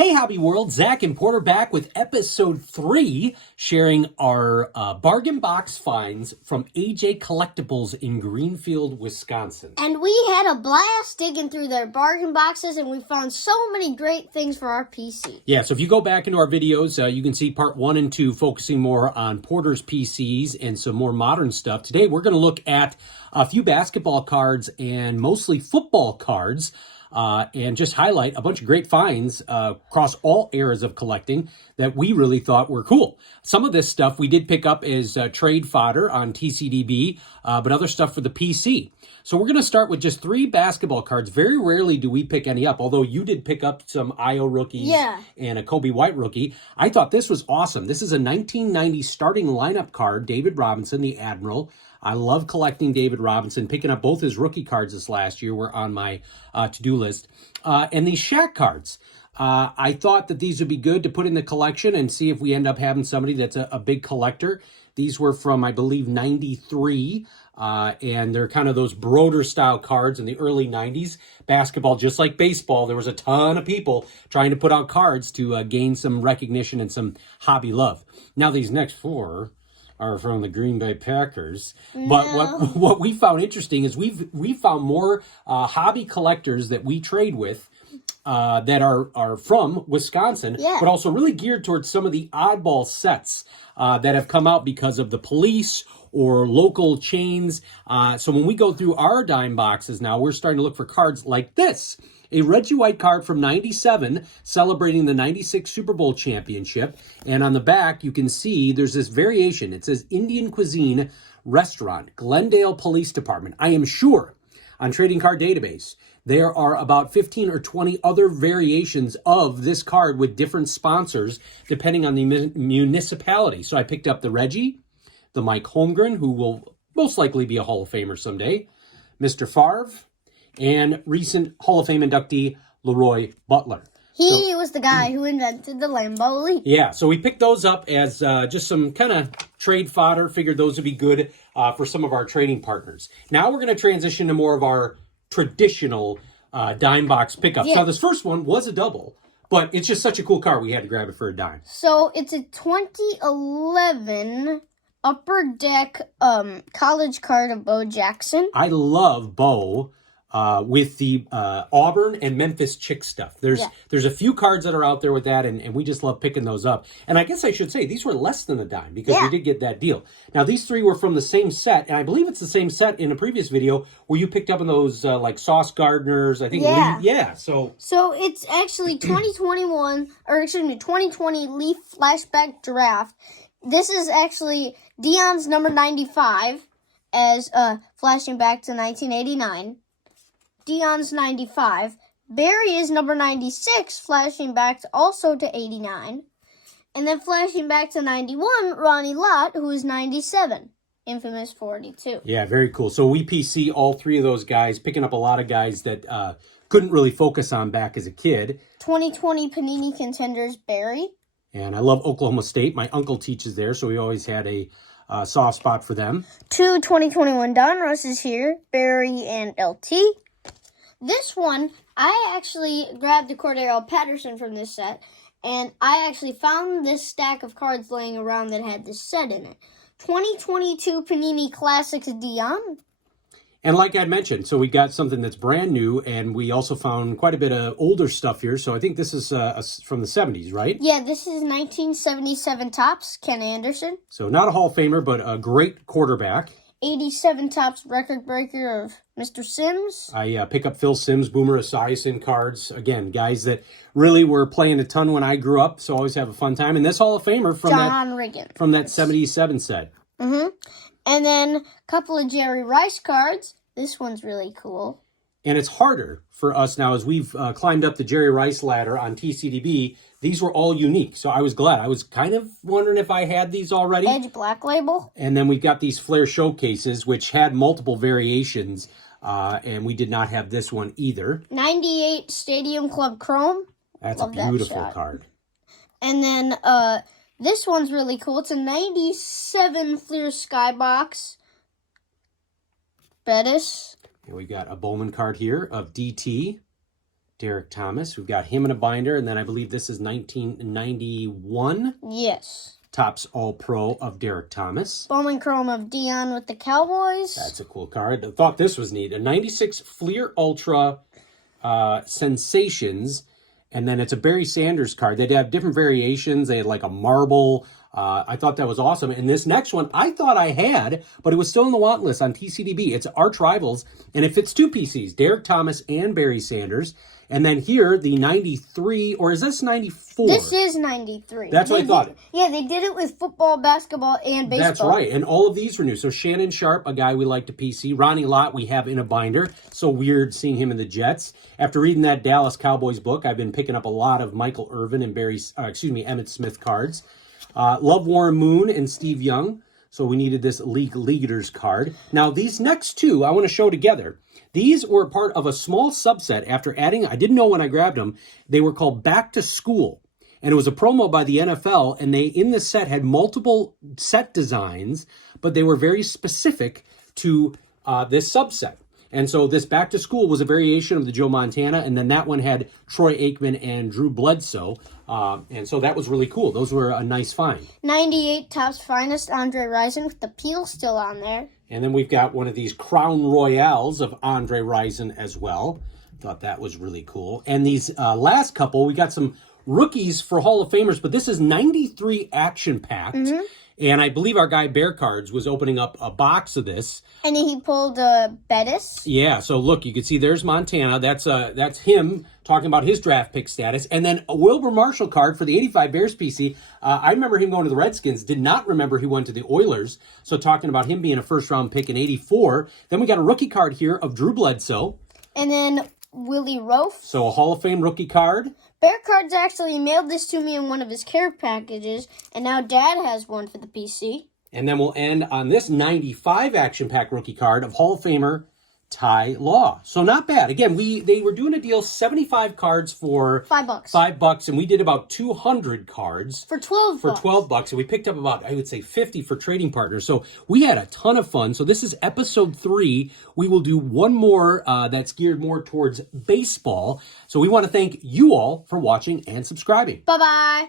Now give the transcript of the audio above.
Hey, Hobby World, Zach and Porter back with episode 3, sharing our bargain box finds from AJ Collectibles in Greenfield, Wisconsin. And we had a blast digging through their bargain boxes, and we found so many great things for our PC. Yeah, so if you go back into our videos, you can see part 1 and 2 focusing more on Porter's PCs and some more modern stuff. Today, we're going to look at a few basketball cards and mostly football cards. And just highlight a bunch of great finds across all eras of collecting that we really thought were cool. Some of this stuff we did pick up as trade fodder on TCDB, but other stuff for the PC. So we're going to start with just 3 basketball cards. Very rarely do we pick any up, although you did pick up some IO rookies and a Kobe White rookie. I thought this was awesome. This is a 1990 starting lineup card, David Robinson, the Admiral. I love collecting David Robinson. Picking up both his rookie cards this last year were on my to-do list. And these Shaq cards. I thought that these would be good to put in the collection and see if we end up having somebody that's a big collector. These were from, I believe, 93. And they're kind of those Broder-style cards in the early 90s. Basketball, just like baseball, there was a ton of people trying to put out cards to gain some recognition and some hobby love. Now, these next 4... are from the Green Bay Packers. No. But what we found interesting is we found more hobby collectors that we trade with that are from Wisconsin, but also really geared towards some of the oddball sets that have come out because of the police or local chains. So when we go through our dime boxes now, we're starting to look for cards like this. A Reggie White card from 97, celebrating the 96 Super Bowl championship. And on the back, you can see there's this variation. It says Indian Cuisine Restaurant, Glendale Police Department. I am sure on Trading Card Database, there are about 15 or 20 other variations of this card with different sponsors, depending on the municipality. So I picked up the Reggie, the Mike Holmgren, who will most likely be a Hall of Famer someday, Mr. Favre, and recent Hall of Fame inductee, Leroy Butler. He was the guy who invented the Lambo Leap. Yeah, so we picked those up as just some kind of trade fodder. Figured those would be good for some of our trading partners. Now we're going to transition to more of our traditional dime box pickups. Yeah. Now this first one was a double, but it's just such a cool card we had to grab it for a dime. So it's a 2011 Upper Deck college card of Bo Jackson. I love Bo. With the Auburn and Memphis Chick stuff. There's a few cards that are out there with that, and we just love picking those up. And I guess I should say, these were less than a dime, because we did get that deal. Now, these 3 were from the same set, and I believe it's the same set in a previous video where you picked up in those, like, Sauce Gardeners, I think. So it's actually 2020 Leaf Flashback Draft. This is actually Dion's number 95 as flashing back to 1989. Dion's 95. Barry is number 96, flashing back also to 89. And then flashing back to 91, Ronnie Lott, who is 97. Infamous 42. Yeah, very cool. So we PC all 3 of those guys, picking up a lot of guys that couldn't really focus on back as a kid. 2020 Panini Contenders, Barry. And I love Oklahoma State. My uncle teaches there, so we always had a soft spot for them. 2 2021 Donruss here, Barry and LT. This one, I actually grabbed the Cordero Patterson from this set, and I actually found this stack of cards laying around that had this set in it. 2022 Panini Classics Dion. And like I mentioned, so we got something that's brand new, and we also found quite a bit of older stuff here. So I think this is from the 70s, right? Yeah, this is 1977 Topps, Ken Anderson. So not a Hall of Famer, but a great quarterback. 87 Topps record breaker of Mr. Sims. I pick up Phil Sims, Boomer Esiason cards. Again, guys that really were playing a ton when I grew up, so always have a fun time. And this Hall of Famer from that 77 set. Mm-hmm. And then a couple of Jerry Rice cards. This one's really cool. And it's harder for us now as we've climbed up the Jerry Rice ladder on TCDB. These were all unique, so I was glad. I was kind of wondering if I had these already. Edge Black Label. And then we've got these Flair Showcases, which had multiple variations, and we did not have this one either. 98 Stadium Club Chrome. That's a beautiful card. And then this one's really cool. It's a 97 Fleer Skybox. Bettis. And we got a Bowman card here of DT. Derek Thomas. We've got him in a binder, and then I believe this is 1991. Yes. Topps All-Pro of Derek Thomas. Bowman Chrome of Dion with the Cowboys. That's a cool card. I thought this was neat. A 96 Fleer Ultra Sensations, and then it's a Barry Sanders card. They'd have different variations. They had like a marble. I thought that was awesome. And this next one, I thought I had, but it was still in the want list on TCDB. It's Arch Rivals, and it fits 2 PCs, Derek Thomas and Barry Sanders. And then here, the 93, or is this 94? This is 93. That's what I thought. Yeah, they did it with football, basketball, and baseball. That's right. And all of these were new. So Shannon Sharp, a guy we like to PC. Ronnie Lott, we have in a binder. So weird seeing him in the Jets. After reading that Dallas Cowboys book, I've been picking up a lot of Michael Irvin and Emmitt Smith cards. Love Warren Moon and Steve Young. So we needed this Leaguers card. Now, these next two I want to show together. These were part of a small subset after adding, I didn't know when I grabbed them, they were called Back to School. And it was a promo by the NFL, and they, in this set, had multiple set designs, but they were very specific to this subset. And so this Back to School was a variation of the Joe Montana, and then that one had Troy Aikman and Drew Bledsoe. And so that was really cool. Those were a nice find. 98 Topps Finest Andre Rison with the peel still on there. And then we've got one of these Crown Royales of Andre Rison as well. Thought that was really cool. And these last couple, we got some rookies for Hall of Famers, but this is 93 action packed. Mm-hmm. And I believe our guy Bear Cards was opening up a box of this. And he pulled Bettis. Yeah, so look, you can see there's Montana. That's him talking about his draft pick status. And then a Wilbur Marshall card for the 85 Bears PC. I remember him going to the Redskins. Did not remember he went to the Oilers. So talking about him being a first-round pick in 84. Then we got a rookie card here of Drew Bledsoe. And then Willie Roaf. So a Hall of Fame rookie card. Bear Cards actually mailed this to me in one of his care packages, and now Dad has one for the PC. And then we'll end on this 95 action pack rookie card of Hall of Famer Ty Law. So not bad. Again, they were doing a deal, 75 cards for $5. $5, and we did about 200 cards for $12. For $12, and we picked up about, I would say, 50 for trading partners. So we had a ton of fun. So this is episode 3. We will do one more that's geared more towards baseball. So we want to thank you all for watching and subscribing. Bye-bye.